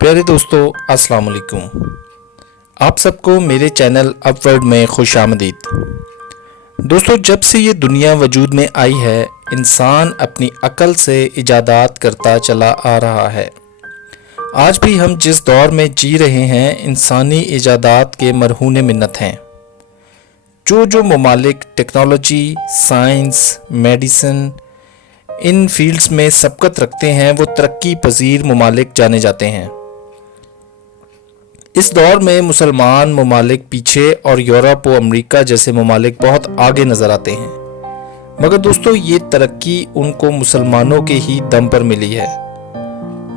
پیارے دوستو السلام علیکم۔ آپ سب کو میرے چینل اپ ورڈ میں خوش آمدید۔ دوستو، جب سے یہ دنیا وجود میں آئی ہے انسان اپنی عقل سے ایجادات کرتا چلا آ رہا ہے۔ آج بھی ہم جس دور میں جی رہے ہیں انسانی ایجادات کے مرہون منت ہیں۔ جو ممالک ٹیکنالوجی، سائنس، میڈیسن ان فیلڈز میں سبقت رکھتے ہیں وہ ترقی پذیر ممالک جانے جاتے ہیں۔ اس دور میں مسلمان ممالک پیچھے اور یورپ و امریکہ جیسے ممالک بہت آگے نظر آتے ہیں، مگر دوستو یہ ترقی ان کو مسلمانوں کے ہی دم پر ملی ہے،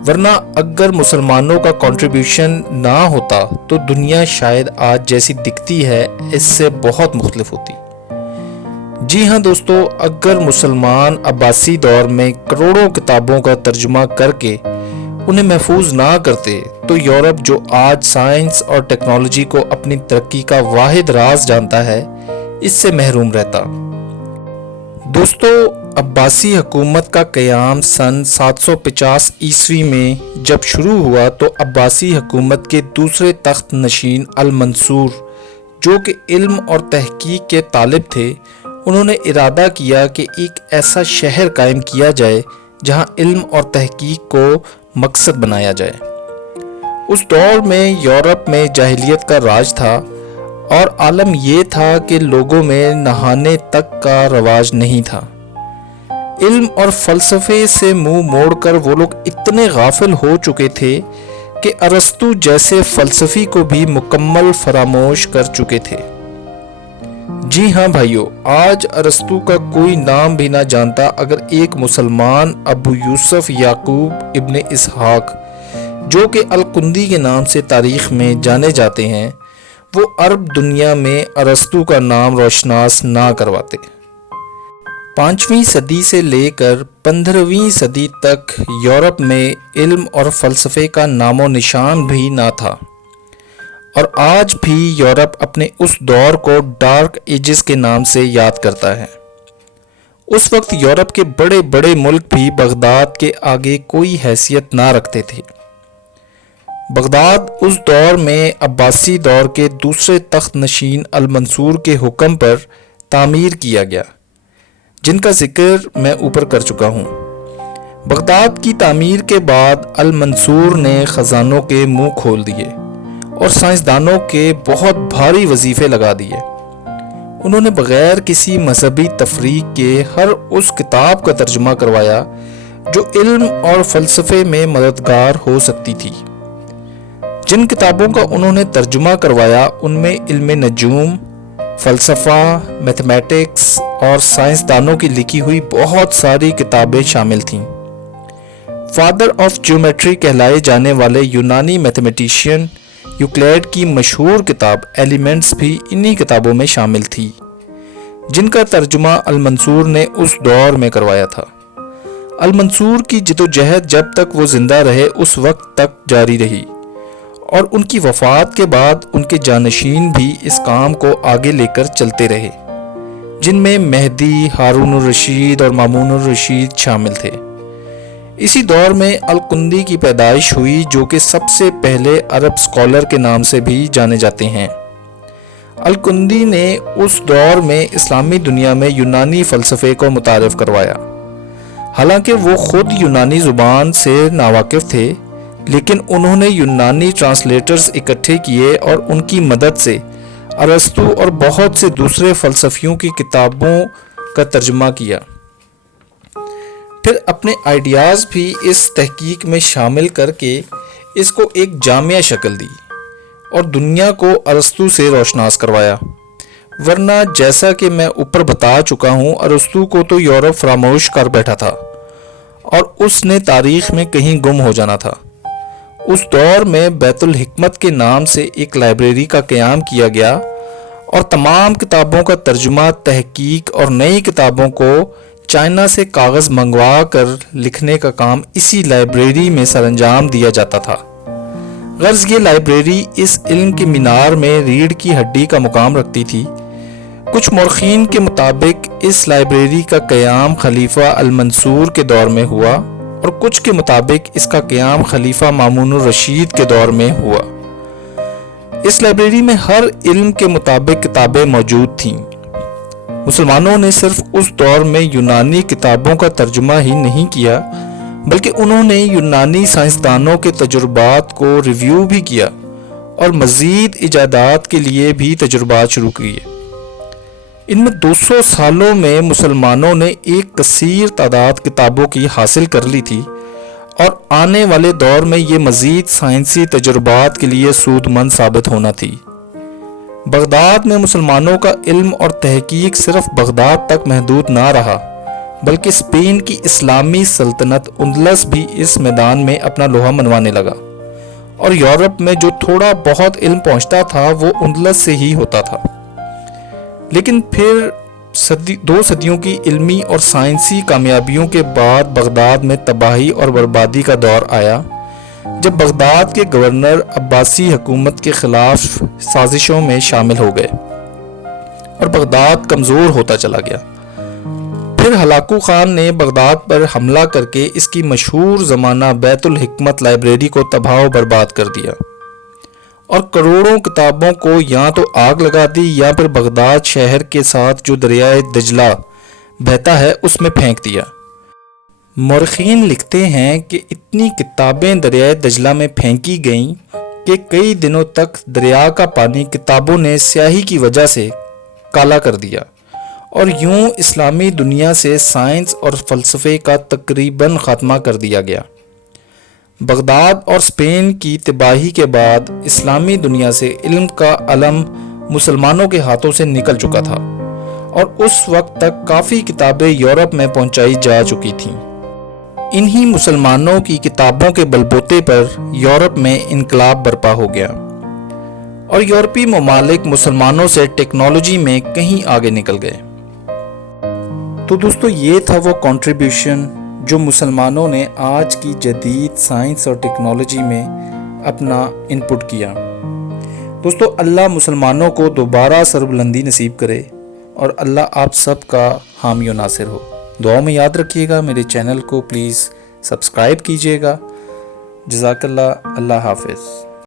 ورنہ اگر مسلمانوں کا کنٹریبیوشن نہ ہوتا تو دنیا شاید آج جیسی دکھتی ہے اس سے بہت مختلف ہوتی۔ جی ہاں دوستو، اگر مسلمان عباسی دور میں کروڑوں کتابوں کا ترجمہ کر کے انہیں محفوظ نہ کرتے تو یورپ جو آج سائنس اور ٹیکنالوجی کو اپنی ترقی کا واحد راز جانتا ہے اس سے محروم رہتا۔ دوستو، عباسی حکومت کا قیام سن 750 عیسوی میں جب شروع ہوا تو عباسی حکومت کے دوسرے تخت نشین المنصور جو کہ علم اور تحقیق کے طالب تھے، انہوں نے ارادہ کیا کہ ایک ایسا شہر قائم کیا جائے جہاں علم اور تحقیق کو مقصد بنایا جائے۔ اس دور میں یورپ میں جاہلیت کا راج تھا اور عالم یہ تھا کہ لوگوں میں نہانے تک کا رواج نہیں تھا۔ علم اور فلسفے سے منہ موڑ کر وہ لوگ اتنے غافل ہو چکے تھے کہ ارسطو جیسے فلسفی کو بھی مکمل فراموش کر چکے تھے۔ جی ہاں بھائیو، آج ارسطو کا کوئی نام بھی نہ جانتا اگر ایک مسلمان ابو یوسف یعقوب ابن اسحاق جو کہ القندی کے نام سے تاریخ میں جانے جاتے ہیں وہ عرب دنیا میں ارسطو کا نام روشناس نہ کرواتے۔ 5ویں صدی سے لے کر 15ویں صدی تک یورپ میں علم اور فلسفے کا نام و نشان بھی نہ تھا، اور آج بھی یورپ اپنے اس دور کو ڈارک ایجز کے نام سے یاد کرتا ہے۔ اس وقت یورپ کے بڑے بڑے ملک بھی بغداد کے آگے کوئی حیثیت نہ رکھتے تھے۔ بغداد اس دور میں عباسی دور کے دوسرے تخت نشین المنصور کے حکم پر تعمیر کیا گیا، جن کا ذکر میں اوپر کر چکا ہوں۔ بغداد کی تعمیر کے بعد المنصور نے خزانوں کے منہ کھول دیے اور سائنسدانوں کے بہت بھاری وظیفے لگا دیے۔ انہوں نے بغیر کسی مذہبی تفریق کے ہر اس کتاب کا ترجمہ کروایا جو علم اور فلسفے میں مددگار ہو سکتی تھی۔ جن کتابوں کا انہوں نے ترجمہ کروایا ان میں علم نجوم، فلسفہ، میتھمیٹکس اور سائنسدانوں کی لکھی ہوئی بہت ساری کتابیں شامل تھیں۔ فادر آف جیومیٹری کہلائے جانے والے یونانی میتھمیٹیشین یوکلیڈ کی مشہور کتاب ایلیمنٹس بھی انہی کتابوں میں شامل تھی، جن کا ترجمہ المنصور نے اس دور میں کروایا تھا۔ المنصور کی جدوجہد جب تک وہ زندہ رہے اس وقت تک جاری رہی، اور ان کی وفات کے بعد ان کے جانشین بھی اس کام کو آگے لے کر چلتے رہے، جن میں مہدی، ہارون الرشید اور مامون الرشید شامل تھے۔ اسی دور میں القندی کی پیدائش ہوئی جو کہ سب سے پہلے عرب اسکالر کے نام سے بھی جانے جاتے ہیں۔ القندی نے اس دور میں اسلامی دنیا میں یونانی فلسفے کو متعارف کروایا۔ حالانکہ وہ خود یونانی زبان سے ناواقف تھے، لیکن انہوں نے یونانی ٹرانسلیٹرز اکٹھے کیے اور ان کی مدد سے ارسطو اور بہت سے دوسرے فلسفیوں کی کتابوں کا ترجمہ کیا، پھر اپنے آئیڈیاز بھی اس تحقیق میں شامل کر کے اس کو ایک جامع شکل دی اور دنیا کو ارسطو سے روشناس کروایا۔ ورنہ جیسا کہ میں اوپر بتا چکا ہوں ارسطو کو تو یورپ فراموش کر بیٹھا تھا اور اس نے تاریخ میں کہیں گم ہو جانا تھا۔ اس دور میں بیت الحکمت کے نام سے ایک لائبریری کا قیام کیا گیا اور تمام کتابوں کا ترجمہ، تحقیق اور نئی کتابوں کو چائنا سے کاغذ منگوا کر لکھنے کا کام اسی لائبریری میں سر انجام دیا جاتا تھا۔ غرض یہ لائبریری اس علم کے مینار میں ریڑھ کی ہڈی کا مقام رکھتی تھی۔ کچھ مورخین کے مطابق اس لائبریری کا قیام خلیفہ المنصور کے دور میں ہوا اور کچھ کے مطابق اس کا قیام خلیفہ مامون الرشید کے دور میں ہوا۔ اس لائبریری میں ہر علم کے مطابق کتابیں موجود تھیں۔ مسلمانوں نے صرف اس دور میں یونانی کتابوں کا ترجمہ ہی نہیں کیا، بلکہ انہوں نے یونانی سائنسدانوں کے تجربات کو ریویو بھی کیا اور مزید ایجادات کے لیے بھی تجربات شروع کیے۔ ان میں 200 سالوں میں مسلمانوں نے ایک کثیر تعداد کتابوں کی حاصل کر لی تھی، اور آنے والے دور میں یہ مزید سائنسی تجربات کے لیے سود مند ثابت ہونا تھی۔ بغداد میں مسلمانوں کا علم اور تحقیق صرف بغداد تک محدود نہ رہا، بلکہ اسپین کی اسلامی سلطنت اندلس بھی اس میدان میں اپنا لوہا منوانے لگا، اور یورپ میں جو تھوڑا بہت علم پہنچتا تھا وہ اندلس سے ہی ہوتا تھا۔ لیکن پھر 2 صدیوں کی علمی اور سائنسی کامیابیوں کے بعد بغداد میں تباہی اور بربادی کا دور آیا، جب بغداد کے گورنر عباسی حکومت کے خلاف سازشوں میں شامل ہو گئے اور بغداد کمزور ہوتا چلا گیا۔ پھر ہلاکو خان نے بغداد پر حملہ کر کے اس کی مشہور زمانہ بیت الحکمت لائبریری کو تباہ و برباد کر دیا، اور کروڑوں کتابوں کو یا تو آگ لگا دی یا پھر بغداد شہر کے ساتھ جو دریائے دجلہ بہتا ہے اس میں پھینک دیا۔ مورخین لکھتے ہیں کہ اتنی کتابیں دریائے دجلہ میں پھینکی گئیں کہ کئی دنوں تک دریا کا پانی کتابوں نے سیاہی کی وجہ سے کالا کر دیا، اور یوں اسلامی دنیا سے سائنس اور فلسفے کا تقریباً خاتمہ کر دیا گیا۔ بغداد اور اسپین کی تباہی کے بعد اسلامی دنیا سے علم کا علم مسلمانوں کے ہاتھوں سے نکل چکا تھا، اور اس وقت تک کافی کتابیں یورپ میں پہنچائی جا چکی تھیں۔ انہی مسلمانوں کی کتابوں کے بلبوتے پر یورپ میں انقلاب برپا ہو گیا، اور یورپی ممالک مسلمانوں سے ٹیکنالوجی میں کہیں آگے نکل گئے۔ تو دوستو، یہ تھا وہ کنٹریبیوشن جو مسلمانوں نے آج کی جدید سائنس اور ٹیکنالوجی میں اپنا انپٹ کیا۔ دوستو، اللہ مسلمانوں کو دوبارہ سربلندی نصیب کرے، اور اللہ آپ سب کا حامی و ناصر ہو۔ دعاؤں میں یاد رکھیے گا، میرے چینل کو پلیز سبسکرائب کیجیے گا۔ جزاک اللہ، اللہ حافظ۔